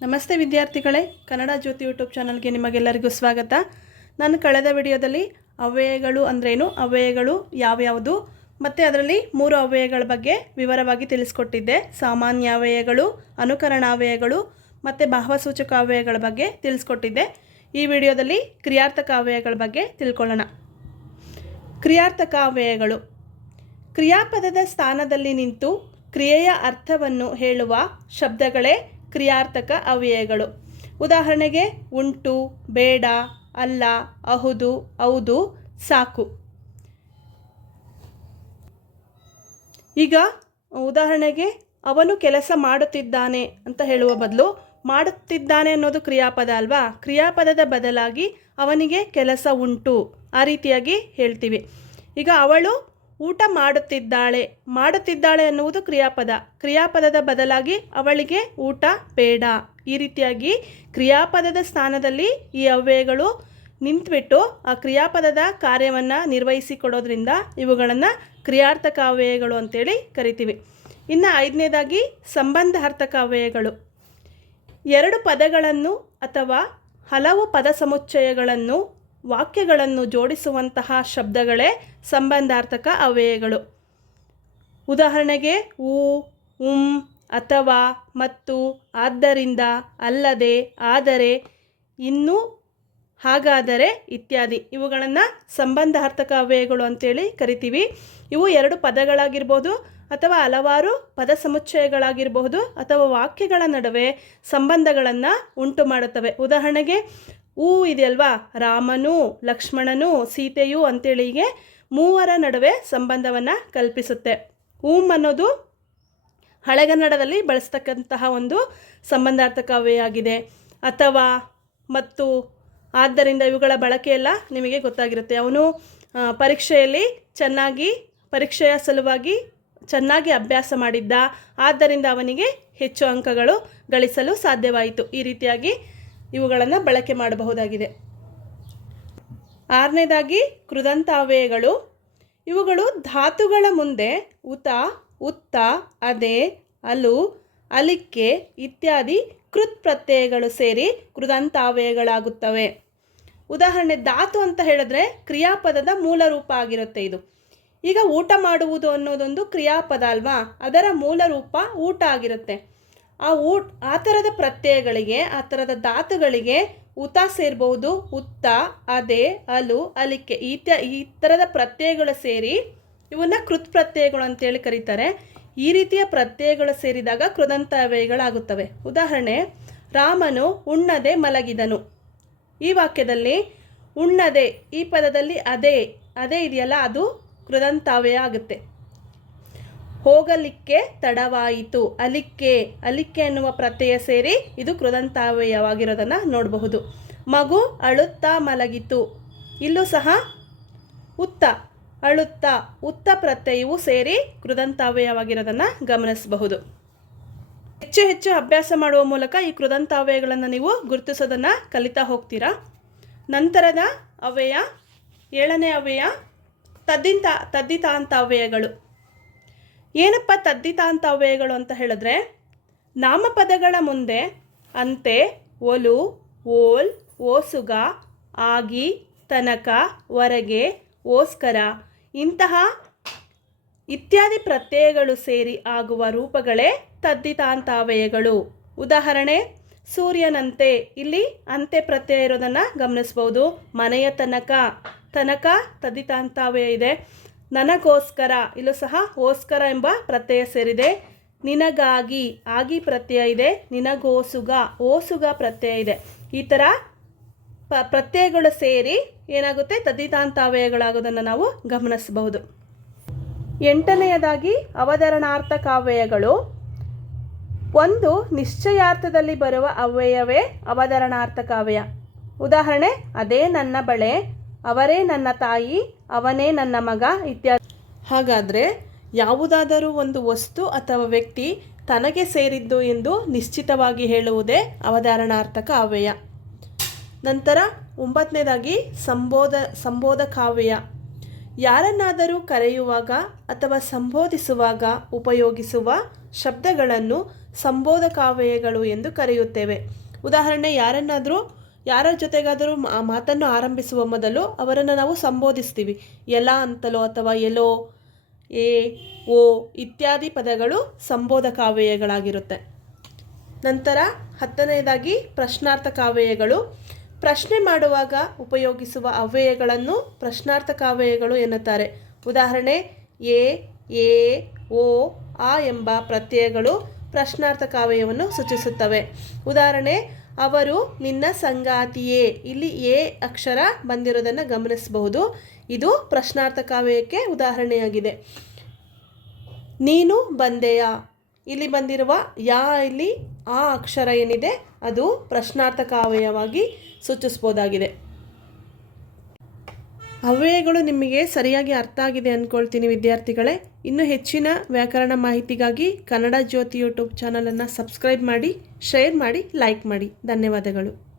ನಮಸ್ತೆ ವಿದ್ಯಾರ್ಥಿಗಳೇ, ಕನ್ನಡ ಜ್ಯೋತಿ ಯೂಟ್ಯೂಬ್ ಚಾನಲ್ಗೆ ನಿಮಗೆಲ್ಲರಿಗೂ ಸ್ವಾಗತ. ನಾನು ಕಳೆದ ವಿಡಿಯೋದಲ್ಲಿ ಅವ್ಯಯಗಳು ಅಂದ್ರೇನು, ಅವ್ಯಯಗಳು ಯಾವ್ಯಾವುದು ಮತ್ತು ಅದರಲ್ಲಿ 3 ಅವ್ಯಯಗಳ ಬಗ್ಗೆ ವಿವರವಾಗಿ ತಿಳಿಸ್ಕೊಟ್ಟಿದ್ದೆ. ಸಾಮಾನ್ಯ ಅವ್ಯಯಗಳು, ಅನುಕರಣ ಅವ್ಯಯಗಳು ಮತ್ತು ಭಾವಸೂಚಕ ಅವ್ಯಯಗಳ ಬಗ್ಗೆ ತಿಳಿಸ್ಕೊಟ್ಟಿದ್ದೆ. ಈ ವಿಡಿಯೋದಲ್ಲಿ ಕ್ರಿಯಾರ್ಥಕ ಅವ್ಯಯಗಳ ಬಗ್ಗೆ ತಿಳ್ಕೊಳ್ಳೋಣ. ಕ್ರಿಯಾರ್ಥಕ ಅವ್ಯಯಗಳು ಕ್ರಿಯಾಪದದ ಸ್ಥಾನದಲ್ಲಿ ನಿಂತು ಕ್ರಿಯೆಯ ಅರ್ಥವನ್ನು ಹೇಳುವ ಶಬ್ದಗಳೇ ಕ್ರಿಯಾರ್ಥಕ ಅವ್ಯಯಗಳು. ಉದಾಹರಣೆಗೆ ಉಂಟು, ಬೇಡ, ಅಲ್ಲ, ಅಹುದು, ಹೌದು, ಸಾಕು. ಈಗ ಉದಾಹರಣೆಗೆ ಅವನು ಕೆಲಸ ಮಾಡುತ್ತಿದ್ದಾನೆ ಅಂತ ಹೇಳುವ ಬದಲು ಮಾಡುತ್ತಿದ್ದಾನೆ ಅನ್ನೋದು ಕ್ರಿಯಾಪದ ಅಲ್ವಾ, ಕ್ರಿಯಾಪದದ ಬದಲಾಗಿ ಅವನಿಗೆ ಕೆಲಸ ಉಂಟು ಆ ರೀತಿಯಾಗಿ ಹೇಳ್ತೀವಿ. ಈಗ ಅವಳು ಊಟ ಮಾಡುತ್ತಿದ್ದಾಳೆ ಅನ್ನುವುದು ಕ್ರಿಯಾಪದದ ಬದಲಾಗಿ ಅವಳಿಗೆ ಊಟ ಬೇಡ. ಈ ರೀತಿಯಾಗಿ ಕ್ರಿಯಾಪದದ ಸ್ಥಾನದಲ್ಲಿ ಈ ಅವ್ಯಯಗಳು ನಿಂತುಬಿಟ್ಟು ಆ ಕ್ರಿಯಾಪದದ ಕಾರ್ಯವನ್ನು ನಿರ್ವಹಿಸಿಕೊಡೋದ್ರಿಂದ ಇವುಗಳನ್ನು ಕ್ರಿಯಾರ್ಥಕ ಅವ್ಯಯಗಳು ಅಂತೇಳಿ ಕರಿತೀವಿ. ಇನ್ನು 5ನೇದಾಗಿ ಸಂಬಂಧಾರ್ಥಕ ಅವ್ಯಯಗಳು. 2 ಪದಗಳನ್ನು ಅಥವಾ ಹಲವು ಪದ ಸಮುಚ್ಚಯಗಳನ್ನು ವಾಕ್ಯಗಳನ್ನು ಜೋಡಿಸುವಂತಹ ಶಬ್ದಗಳೇ ಸಂಬಂಧಾರ್ಥಕ ಅವ್ಯಯಗಳು. ಉದಾಹರಣೆಗೆ ಉ, ಅಥವಾ, ಮತ್ತು, ಆದ್ದರಿಂದ, ಅಲ್ಲದೆ, ಆದರೆ, ಇನ್ನು, ಹಾಗಾದರೆ ಇತ್ಯಾದಿ ಇವುಗಳನ್ನು ಸಂಬಂಧಾರ್ಥಕ ಅವ್ಯಯಗಳು ಅಂತೇಳಿ ಕರಿತೀವಿ. ಇವು 2 ಪದಗಳಾಗಿರ್ಬೋದು ಅಥವಾ ಹಲವಾರು ಪದ ಸಮುಚ್ಚಯಗಳಾಗಿರಬಹುದು ಅಥವಾ ವಾಕ್ಯಗಳ ನಡುವೆ ಸಂಬಂಧಗಳನ್ನು ಉಂಟು ಮಾಡುತ್ತವೆ. ಉದಾಹರಣೆಗೆ ಇದೆಯಲ್ವಾ, ರಾಮನು, ಲಕ್ಷ್ಮಣನು, ಸೀತೆಯು ಅಂತೇಳಿ ಹೀಗೆ 3 ನಡುವೆ ಸಂಬಂಧವನ್ನು ಕಲ್ಪಿಸುತ್ತೆ. ಅನ್ನೋದು ಹಳೆಗನ್ನಡದಲ್ಲಿ ಬಳಸ್ತಕ್ಕಂತಹ ಒಂದು ಸಂಬಂಧಾರ್ಥಕ ಅವ್ಯಯ ಆಗಿದೆ. ಅಥವಾ, ಮತ್ತು, ಆದ್ದರಿಂದ ಇವುಗಳ ಬಳಕೆಯೆಲ್ಲ ನಿಮಗೆ ಗೊತ್ತಾಗಿರುತ್ತೆ. ಅವನು ಪರೀಕ್ಷೆಯ ಸಲುವಾಗಿ ಚೆನ್ನಾಗಿ ಅಭ್ಯಾಸ ಮಾಡಿದ್ದ, ಆದ್ದರಿಂದ ಅವನಿಗೆ ಹೆಚ್ಚು ಅಂಕಗಳು ಗಳಿಸಲು ಸಾಧ್ಯವಾಯಿತು. ಈ ರೀತಿಯಾಗಿ ಇವುಗಳನ್ನು ಬಳಕೆ ಮಾಡಬಹುದಾಗಿದೆ. 6ನೇದಾಗಿ ಕೃದಂತಾವ್ಯಯಗಳು. ಇವುಗಳು ಧಾತುಗಳ ಮುಂದೆ ಉತ್ತ, ಅದೆ, ಅಲು, ಅಲಿಕ್ಕೆ ಇತ್ಯಾದಿ ಕೃತ್ ಪ್ರತ್ಯಯಗಳು ಸೇರಿ ಕೃದಂತಾವ್ಯಯಗಳಾಗುತ್ತವೆ. ಉದಾಹರಣೆ, ಧಾತು ಅಂತ ಹೇಳಿದ್ರೆ ಕ್ರಿಯಾಪದದ ಮೂಲ ರೂಪ ಆಗಿರುತ್ತೆ ಇದು. ಈಗ ಊಟ ಮಾಡುವುದು ಅನ್ನೋದೊಂದು ಕ್ರಿಯಾಪದ ಅಲ್ವಾ, ಅದರ ಮೂಲ ರೂಪ ಊಟ ಆಗಿರುತ್ತೆ. ಆ ಥರದ ಪ್ರತ್ಯಯಗಳಿಗೆ, ಆ ಥರದ ಧಾತುಗಳಿಗೆ ಉತ ಸೇರ್ಬೋದು. ಉತ್ತ, ಅದೆ, ಅಲು, ಅಲಿಕೆ ಈ ಥರದ ಪ್ರತ್ಯಯಗಳು ಸೇರಿ ಇವನ್ನ ಕೃತ್ ಪ್ರತ್ಯಯಗಳು ಅಂತೇಳಿ ಕರೀತಾರೆ. ಈ ರೀತಿಯ ಪ್ರತ್ಯಯಗಳು ಸೇರಿದಾಗ ಕೃದಂತಾವ್ಯಯಗಳಾಗುತ್ತವೆ. ಉದಾಹರಣೆ, ರಾಮನು ಉಣ್ಣದೆ ಮಲಗಿದನು. ಈ ವಾಕ್ಯದಲ್ಲಿ ಉಣ್ಣದೆ ಈ ಪದದಲ್ಲಿ ಅದೇ ಇದೆಯಲ್ಲ, ಅದು ಕೃದಂತಾವ್ಯಯ ಆಗುತ್ತೆ. ಹೋಗಲಿಕ್ಕೆ ತಡವಾಯಿತು. ಅಲಿಕ್ಕೆ ಎನ್ನುವ ಪ್ರತ್ಯಯ ಸೇರಿ ಇದು ಕೃದಂತಾವ್ಯಯವಾಗಿರೋದನ್ನು ನೋಡಬಹುದು. ಮಗು ಅಳುತ್ತಾ ಮಲಗಿತು. ಇಲ್ಲೂ ಸಹ ಉತ್ತ ಪ್ರತ್ಯಯವು ಸೇರಿ ಕೃದಂತಾವ್ಯಯವಾಗಿರೋದನ್ನು ಗಮನಿಸಬಹುದು. ಹೆಚ್ಚು ಅಭ್ಯಾಸ ಮಾಡುವ ಮೂಲಕ ಈ ಕೃದಂತಾವ್ಯಯಗಳನ್ನು ನೀವು ಗುರುತಿಸೋದನ್ನು ಕಲಿತಾ ಹೋಗ್ತೀರಾ. ನಂತರದ ಅವ್ಯಯ 7ನೇ ಅವ್ಯಯ ತದ್ದಿತಾಂತ ಅವ್ಯಯಗಳು. ಏನಪ್ಪ ತದ್ದಿತಾಂತ ಅವ್ಯಯಗಳು ಅಂತ ಹೇಳಿದ್ರೆ, ನಾಮಪದಗಳ ಮುಂದೆ ಅಂತೆ, ಒಲು, ಓಲ್, ಓಸುಗ, ಆಗಿ, ತನಕ, ವರೆಗೆ, ಓಸ್ಕರ ಇಂತಹ ಇತ್ಯಾದಿ ಪ್ರತ್ಯಯಗಳು ಸೇರಿ ಆಗುವ ರೂಪಗಳೇ ತದ್ದಿತಾಂತಾವ್ಯಯಗಳು. ಉದಾಹರಣೆ, ಸೂರ್ಯನಂತೆ. ಇಲ್ಲಿ ಅಂತೆ ಪ್ರತ್ಯಯ ಇರೋದನ್ನು ಗಮನಿಸ್ಬೋದು. ಮನೆಯ ತನಕ ತದ್ದಿತಾಂತಾವ್ಯಯ ಇದೆ. ನನಗೋಸ್ಕರ, ಇಲ್ಲೂ ಸಹ ಓಸ್ಕರ ಎಂಬ ಪ್ರತ್ಯಯ ಸೇರಿದೆ. ನಿನಗಾಗಿ ಆಗಿ ಪ್ರತ್ಯಯ ಇದೆ. ಓಸುಗ ಪ್ರತ್ಯಯ ಇದೆ. ಈ ಥರ ಪ್ರತ್ಯಯಗಳು ಸೇರಿ ಏನಾಗುತ್ತೆ, ತದ್ದಿತಾಂತಾವ್ಯಯಗಳಾಗೋದನ್ನು ನಾವು ಗಮನಿಸಬಹುದು. 8ನೇದಾಗಿ ಅವತರಣಾರ್ಥಕ ಅವ್ಯಯಗಳು. ಒಂದು ನಿಶ್ಚಯಾರ್ಥದಲ್ಲಿ ಬರುವ ಅವ್ಯಯವೇ ಅವತರಣಾರ್ಥಕ ಅವ್ಯಯ. ಉದಾಹರಣೆ, ಅದೇ ನನ್ನ ಬಳೆ, ಅವರೇ ನನ್ನ ತಾಯಿ, ಅವನೇ ನನ್ನ ಮಗ ಇತ್ಯಾದಿ. ಹಾಗಾದರೆ ಯಾವುದಾದರೂ ಒಂದು ವಸ್ತು ಅಥವಾ ವ್ಯಕ್ತಿ ತನಗೆ ಸೇರಿದ್ದು ಎಂದು ನಿಶ್ಚಿತವಾಗಿ ಹೇಳುವುದೇ ಅವತರಣಾರ್ಥಕ ಅವ್ಯಯ. ನಂತರ 9ನೇದಾಗಿ ಸಂಬೋಧಕಾವ್ಯಯ. ಯಾರನ್ನಾದರೂ ಕರೆಯುವಾಗ ಅಥವಾ ಸಂಬೋಧಿಸುವಾಗ ಉಪಯೋಗಿಸುವ ಶಬ್ದಗಳನ್ನು ಸಂಬೋಧಕಾವ್ಯಗಳು ಎಂದು ಕರೆಯುತ್ತೇವೆ. ಉದಾಹರಣೆ, ಯಾರ ಜೊತೆಗಾದರೂ ಮಾತನ್ನು ಆರಂಭಿಸುವ ಮೊದಲು ಅವರನ್ನು ನಾವು ಸಂಬೋಧಿಸ್ತೀವಿ. ಎಲ ಅಂತಲೋ ಅಥವಾ ಎಲೋ, ಏ, ಓ ಇತ್ಯಾದಿ ಪದಗಳು ಸಂಬೋಧಕಾವ್ಯಗಳಾಗಿರುತ್ತೆ. ನಂತರ 10ನೇದಾಗಿ ಪ್ರಶ್ನಾರ್ಥಕಾವ್ಯಗಳು. ಪ್ರಶ್ನೆ ಮಾಡುವಾಗ ಉಪಯೋಗಿಸುವ ಅವ್ಯಯಗಳನ್ನು ಪ್ರಶ್ನಾರ್ಥಕಾವ್ಯಗಳು ಎನ್ನುತ್ತಾರೆ. ಉದಾಹರಣೆ, ಎ, ಓ, ಆ ಎಂಬ ಪ್ರತ್ಯಯಗಳು ಪ್ರಶ್ನಾರ್ಥಕಾವ್ಯವನ್ನು ಸೂಚಿಸುತ್ತವೆ. ಉದಾಹರಣೆ, ಅವರು ನಿನ್ನ ಸಂಗಾತಿಯೇ. ಇಲ್ಲಿ ಎ ಅಕ್ಷರ ಬಂದಿರೋದನ್ನು ಗಮನಿಸಬಹುದು. ಇದು ಪ್ರಶ್ನಾರ್ಥಕಾವ್ಯಕ್ಕೆ ಉದಾಹರಣೆಯಾಗಿದೆ. ನೀನು ಬಂದೆಯಾ, ಇಲ್ಲಿ ಬಂದಿರುವ ಇಲ್ಲಿ ಆ ಅಕ್ಷರ ಏನಿದೆ ಅದು ಪ್ರಶ್ನಾರ್ಥಕಾವ್ಯವಾಗಿ ಸೂಚಿಸ್ಬೋದಾಗಿದೆ. ಅವ್ಯಯಗಳು ನಿಮಗೆ ಸರಿಯಾಗಿ ಅರ್ಥ ಆಗಿದೆ ಅಂದ್ಕೊಳ್ತೀನಿ ವಿದ್ಯಾರ್ಥಿಗಳೇ. ಇನ್ನೂ ಹೆಚ್ಚಿನ ವ್ಯಾಕರಣ ಮಾಹಿತಿಗಾಗಿ ಕನ್ನಡ ಜ್ಯೋತಿ ಯೂಟ್ಯೂಬ್ ಚಾನಲನ್ನು ಸಬ್ಸ್ಕ್ರೈಬ್ ಮಾಡಿ, ಶೇರ್ ಮಾಡಿ, ಲೈಕ್ ಮಾಡಿ. ಧನ್ಯವಾದಗಳು.